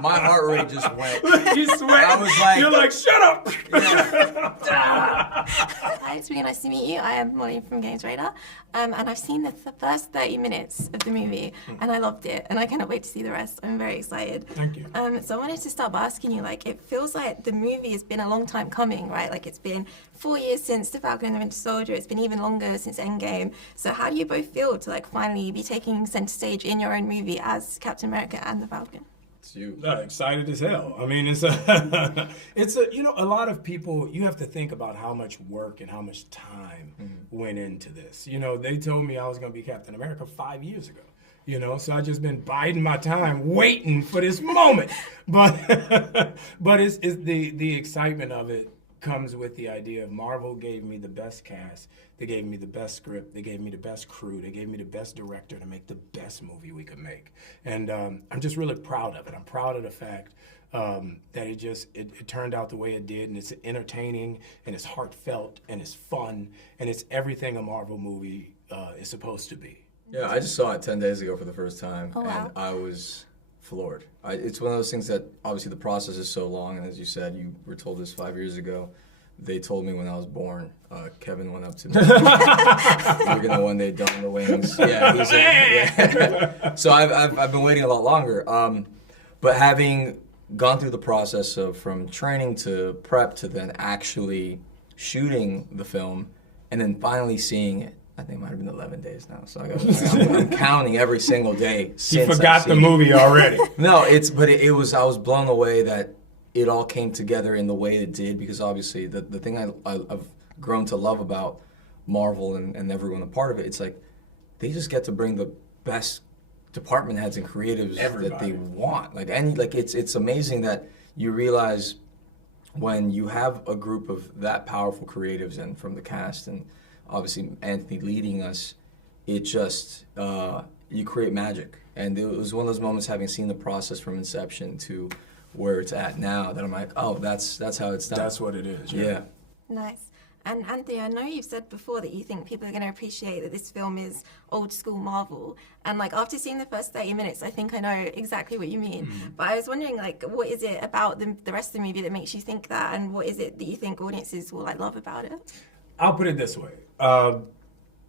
My heart rate just went. You sweat. I was like, you're like, shut up. Hi, it's really nice to meet you. I am Molly from GamesRadar, and I've seen the first 30 minutes of the movie, and I loved it, and I cannot wait to see the rest. I'm very excited. Thank you. So I wanted to start by asking you, like, it feels like the movie has been a long time coming, right? Like, it's been 4 years since The Falcon and the Winter Soldier. It's been even longer since Endgame. So how do you both feel to, like, finally be taking center stage in your own movie as Captain America and the Falcon? It's you. Excited as hell. I mean, it's you know, a lot of people, you have to think about how much work and how much time went into this. You know, they told me I was going to be Captain America 5 years ago. You know, so I just been biding my time, waiting for this moment. But it's the excitement of it comes with the idea of Marvel gave me the best cast, they gave me the best script, they gave me the best crew, they gave me the best director to make the best movie we could make. And I'm just really proud of it. I'm proud of the fact that it turned out the way it did, and it's entertaining, and it's heartfelt, and it's fun, and it's everything a Marvel movie is supposed to be. Yeah, I just saw it 10 days ago for the first time, Oh, wow. and I was floored. It's one of those things that obviously the process is so long, and as you said, you were told this 5 years ago. They told me when I was born. Kevin went up to me. You're gonna one day don the wings. Yeah. So I've been waiting a lot longer. But having gone through the process of from training to prep to then actually shooting the film, and then finally seeing it. I think it might have been 11 days now, so I'm counting every single day since You forgot the movie already. No, I was blown away that it all came together in the way it did, because obviously the thing I've grown to love about Marvel and everyone a part of it, it's like they just get to bring the best department heads and creatives that they want. It's amazing that you realize when you have a group of that powerful creatives and from the cast, and obviously Anthony leading us, it just, you create magic. And it was one of those moments, having seen the process from inception to where it's at now, that I'm like, oh, that's how it's done. That's what it is. Yeah. Nice. And Anthony, I know you've said before that you think people are going to appreciate that this film is old school Marvel. And like after seeing the first 30 minutes, I think I know exactly what you mean. But I was wondering, like, what is it about the rest of the movie that makes you think that? And what is it that you think audiences will like love about it? I'll put it this way.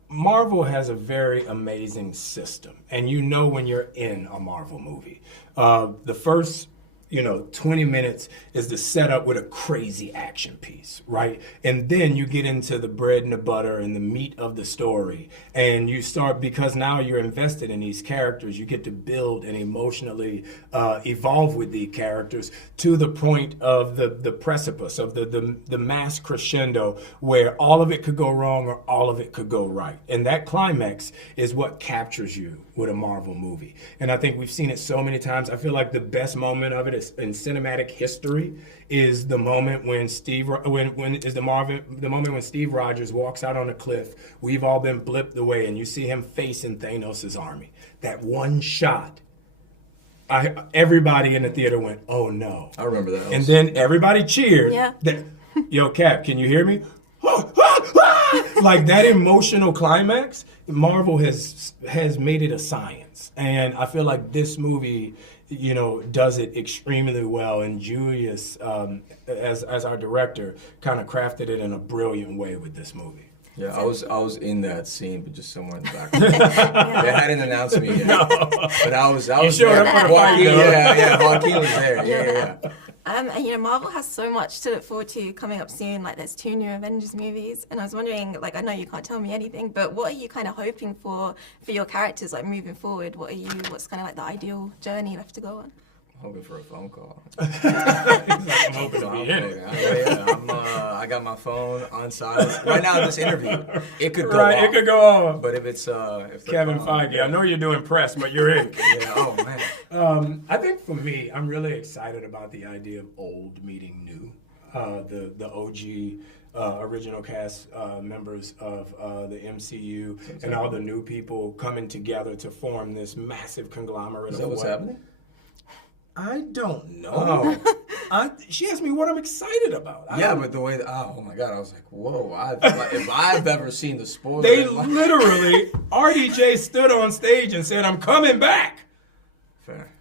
Marvel has a very amazing system. And you know when you're in a Marvel movie. The first 20 minutes is the setup with a crazy action piece, right? And then you get into the bread and the butter and the meat of the story. And you start, because now you're invested in these characters, you get to build and emotionally evolve with the characters to the point of the precipice, of the mass crescendo, where all of it could go wrong or all of it could go right. And that climax is what captures you with a Marvel movie. And I think we've seen it so many times. I feel like the best moment of it is in cinematic history is the moment when Steve Rogers walks out on a cliff. We've all been blipped away, and you see him facing Thanos' army. That one shot, everybody in the theater went, "Oh no!" I remember that. And then everybody cheered. Yeah. Yo, Cap, can you hear me? Like that emotional climax, Marvel has made it a science, and I feel like this movie, does it extremely well. And Julius, as our director, kind of crafted it in a brilliant way with this movie. Yeah, I was in that scene, but just somewhere in the back. They hadn't announced me yet, but I was You showed there. up for the fight, though. Yeah, Joaquin was there. Yeah. And Marvel has so much to look forward to coming up soon. Like there's 2 new Avengers movies, and I was wondering, like, I know you can't tell me anything, but what are you kind of hoping for your characters, like moving forward? What's kind of like the ideal journey left to go on? I'm hoping for a phone call. I'm hoping to be in it. I got my phone on silence right now. This interview, it could go Right, off. it could go on. But if it's if Kevin Feige, I know you're doing press, but you're in. Yeah. Oh man. I think for me, I'm really excited about the idea of old meeting new. The OG original cast members of the MCU and all the new people coming together to form this massive conglomerate. Is that what's happening? I don't know. She asked me what I'm excited about. But the way oh my God, I was like, whoa! If I've ever seen the spoiler, They literally, RDJ stood on stage and said, "I'm coming back." Fair.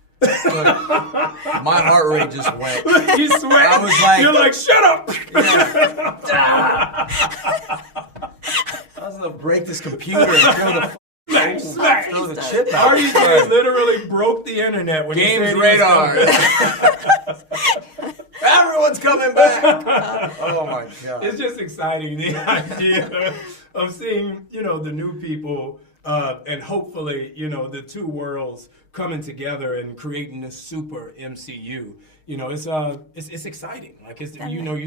My heart rate just went. You sweat. I was like, you're like, shut up. Yeah. I was gonna break this computer and throw the Smack. throw the chip out. RDJ literally broke the internet when GamesRadar. Everyone's coming back. Oh my god. It's just exciting, the idea of seeing, the new people and hopefully, the two worlds coming together and creating this super MCU. It's exciting. Like you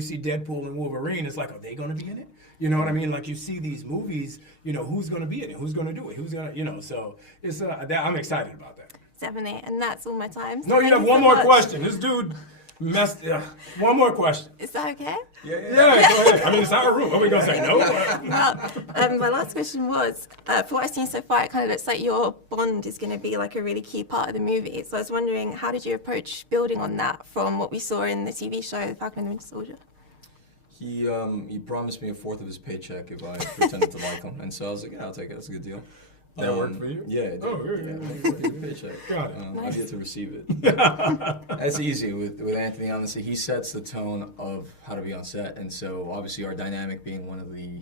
see Deadpool and Wolverine. It's like, are they going to be in it? You know what I mean? Like you see these movies. Who's going to be in it? Who's going to do it? Who's going to? So it's I'm excited about that. 7-8, and that's all my time. So No, you have one more question. This dude messed. One more question. Is that okay? Yeah, go ahead. I mean, it's our room. Are we gonna say no? Well, my last question was, for what I've seen so far, it kind of looks like your bond is going to be like a really key part of the movie. So I was wondering, how did you approach building on that from what we saw in the TV show, The Falcon and the Winter Soldier? He promised me a fourth of his paycheck if I pretended to like him, and so I was like, yeah, I'll take it. That's a good deal. That worked for you? Yeah, it did. Oh, good. Yeah, paycheck. Got it. I've yet to receive it. That's easy with Anthony. Honestly, he sets the tone of how to be on set, and so obviously our dynamic being one of the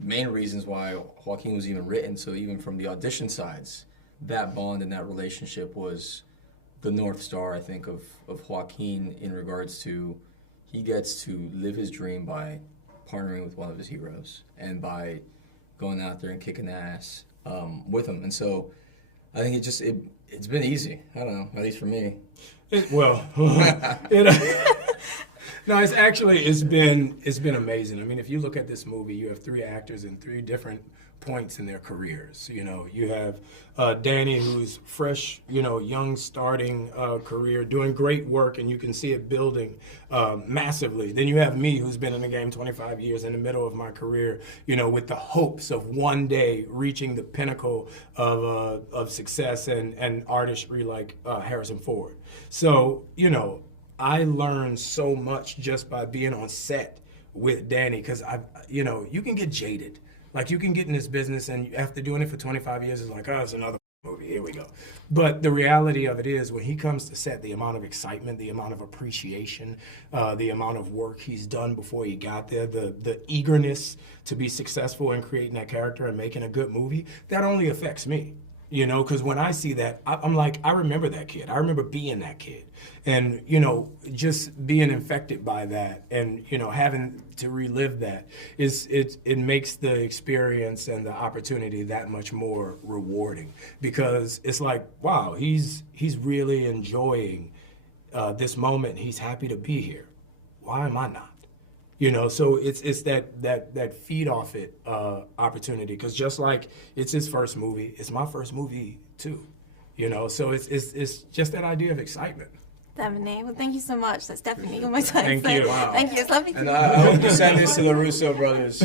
main reasons why Joaquin was even written. So even from the audition sides, that bond and that relationship was the North Star, I think, of Joaquin in regards to he gets to live his dream by partnering with one of his heroes and by going out there and kicking ass with him. And so I think it's been easy. I don't know, at least for me. No, it's been amazing. I mean, if you look at this movie, you have three actors in three different points in their careers. You have Danny, who's fresh, young starting career, doing great work, and you can see it building massively. Then you have me, who's been in the game 25 years, in the middle of my career, with the hopes of one day reaching the pinnacle of success and artistry like Harrison Ford. So, I learned so much just by being on set with Danny, because you can get jaded. Like, you can get in this business and after doing it for 25 years, it's like, oh, it's another movie, here we go. But the reality of it is, when he comes to set, the amount of excitement, the amount of appreciation, the amount of work he's done before he got there, the eagerness to be successful in creating that character and making a good movie, that only affects me. Because when I see that, I'm like, I remember that kid. I remember being that kid. And, just being infected by that and, having to relive that, it makes the experience and the opportunity that much more rewarding, because it's like, wow, he's really enjoying this moment. He's happy to be here. Why am I not? So it's that feed off it opportunity, because just like it's his first movie, it's my first movie too. So it's just that idea of excitement. Definitely. Well, thank you so much. That's definitely all my time. Thank you. Wow. Thank you. It's lovely to And I hope you send this to the Russo brothers.